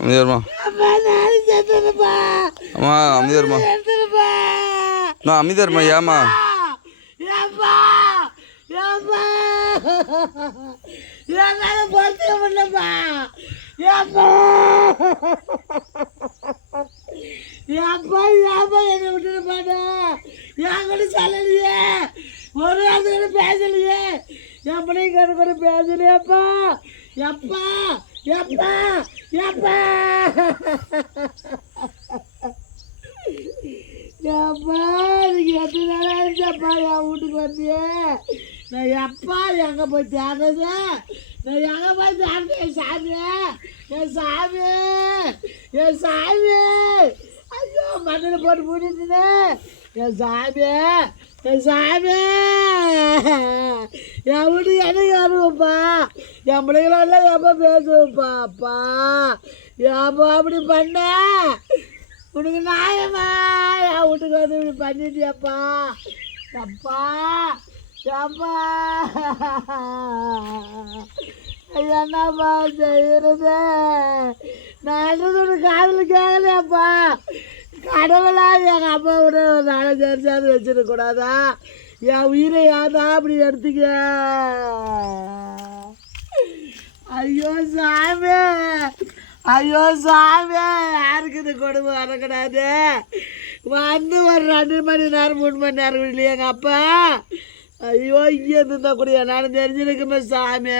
அமைதியாருமா. அம்மா அமைதியாருமா. நான் அமைதியாருமா. ஏமா ஏப்பா ஏப்பா என்னை விட்டுட்டு பாட்டா என் கூட சொல்லலையே, ஒரு அது கூட பேசலையே, என் பிள்ளைங்க கூட பேசலையப்பா. எப்பா எப்பா எப்பா எப்பா நீங்க எத்தனை நாள் ஆயிடுச்சாப்பா என் வீட்டுக்கு வந்தியே. நான் எப்பா எங்கே போய் தேடுறது, நான் எங்கே போய் தேடுறேன் என் சாமி, என் சாமி, என் சாமி. ஐயோ மண்ணில் போட்டு மூடிட்டுனே என் சாமி, என் சாமி. என் வீட்டுக்கு எனக்கு வருவோம்ப்பா, என் பிள்ளைங்களெல்லாம் எப்போ பேசுவோம்ப்பா. அப்பா ஏப்பா அப்படி பண்ண, உனக்கு நியாயமா என் வீட்டுக்கு வந்து இப்படி பண்ணிட்டியாப்பா. அப்பா அப்பா என்னப்பா செய்யறது, நான் ஒரு காதல் கேட்கலையாப்பா. கடவுளா எங்கள் அப்பாவோட ஒரு நாளை சரிசாது வச்சிடக்கூடாதா, என் உயிரை யாதான் அப்படி எடுத்துக்க. ஐயோ சாமி, ஐயோ சாமி, யாருக்கு இந்த கொடுமை வரக்கூடாது. வந்து ஒரு 2 மணி நேரம் 3 மணி நேரம் இல்லையா எங்கள் அப்பா. ஐயோ இங்கே இருந்தால் கூட என்னாலும் தெரிஞ்சிருக்குமே சாமி.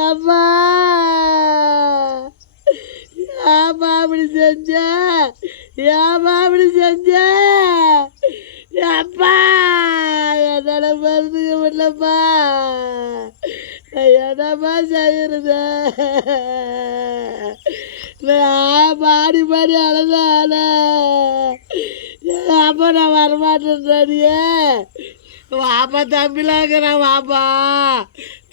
ஏம்மா ஏம்மா அப்படி செஞ்ச, ஏம்மா அப்படி செஞ்ச. அப்பா என்னால் மருந்துக்க முடியலப்பா, என்னப்பா செய்யறது. நான் பாடி பாடி அழுதால அப்பா நான் வரமாட்டேன்றியே. வாப்பா தம்பிலாங்கிறான், வாப்பா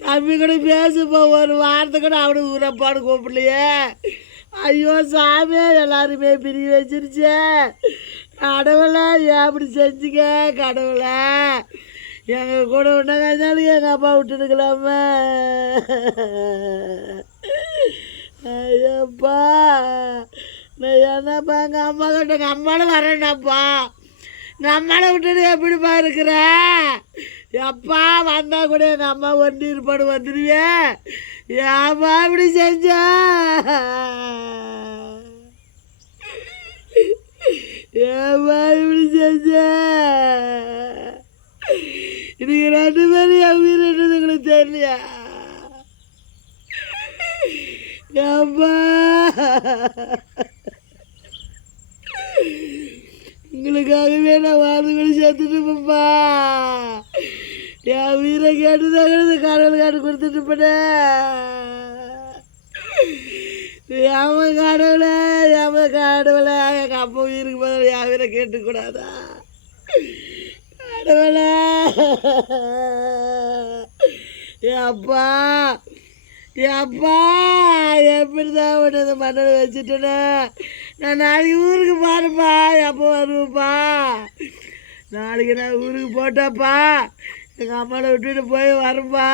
தம்பி கூட பேசுப்பா, ஒரு வாரத்தை கூட அவனுக்கு ஊரப்பாடு கூப்பிடலையே. ஐயோ சாமி எல்லாருமே பிரிவு வச்சிருச்சே. கடவுளை ஏன் அப்படி செஞ்சுக்க கடவுளை, எங்கள் கூட ஒன்றா கஞ்சாலும் எங்கள் அப்பா விட்டுருக்கலாமா. ஐயோப்பா நான் என்னப்பா எங்கள் அம்மா கிட்ட எங்கள் அம்மாவில் வரேன்னாப்பா, நம்மளை விட்டுட்டு எப்படிப்பா இருக்கிற. எப்பா வந்தால் கூட எங்கள் அம்மா ஒண்டி இருப்பாடு வந்துடுவேன். ஏப்பா இப்படி செஞ்ச, ஏப்பா இப்படி செஞ்ச. இன்னைக்கு 2 பேரும் என் உயிர் என்னது உங்களுக்கு தெரியலையா. ஏப்பா உங்களுக்காகவே நான் வாழ்ந்துக்கூட சேர்த்துட்டுப்பா, என் உயிரை கேட்டுதான் கடவுள் காட்டு கொடுத்துட்டு போனேன். எவன் கடவுளை எவன் கடவுளை, எங்கள் அப்பா உயிருக்கு பதில் என் உயிரை கேட்டுக்கூடாதா கடவுளை. அப்பா எப்பா எப்படி தான் ஒன்று மண்ணில் வச்சுட்டேன்னு. நான் நாளைக்கு ஊருக்கு போகிறேன்ப்பா, எப்போ வருவேன்ப்பா. நாளைக்கு நான் ஊருக்கு போட்டேன்ப்பா, எங்கள் அம்மாவை விட்டுட்டு போய் வரேன்ப்பா.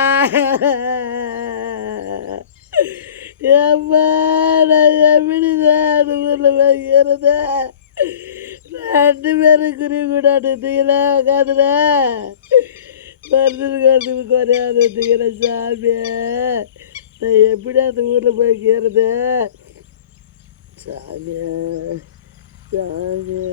ஏப்பா நான் எப்படிதான் அந்த ஊரில் வைக்கிறது. 2 பேரும் குருவி கூடாட்டுங்களா உட்காந்துல மருந்துக்கு குறையாதுங்கள சாமி. நான் எப்படி அந்த ஊரில் போய்க்கிறது சாமி, சாமி.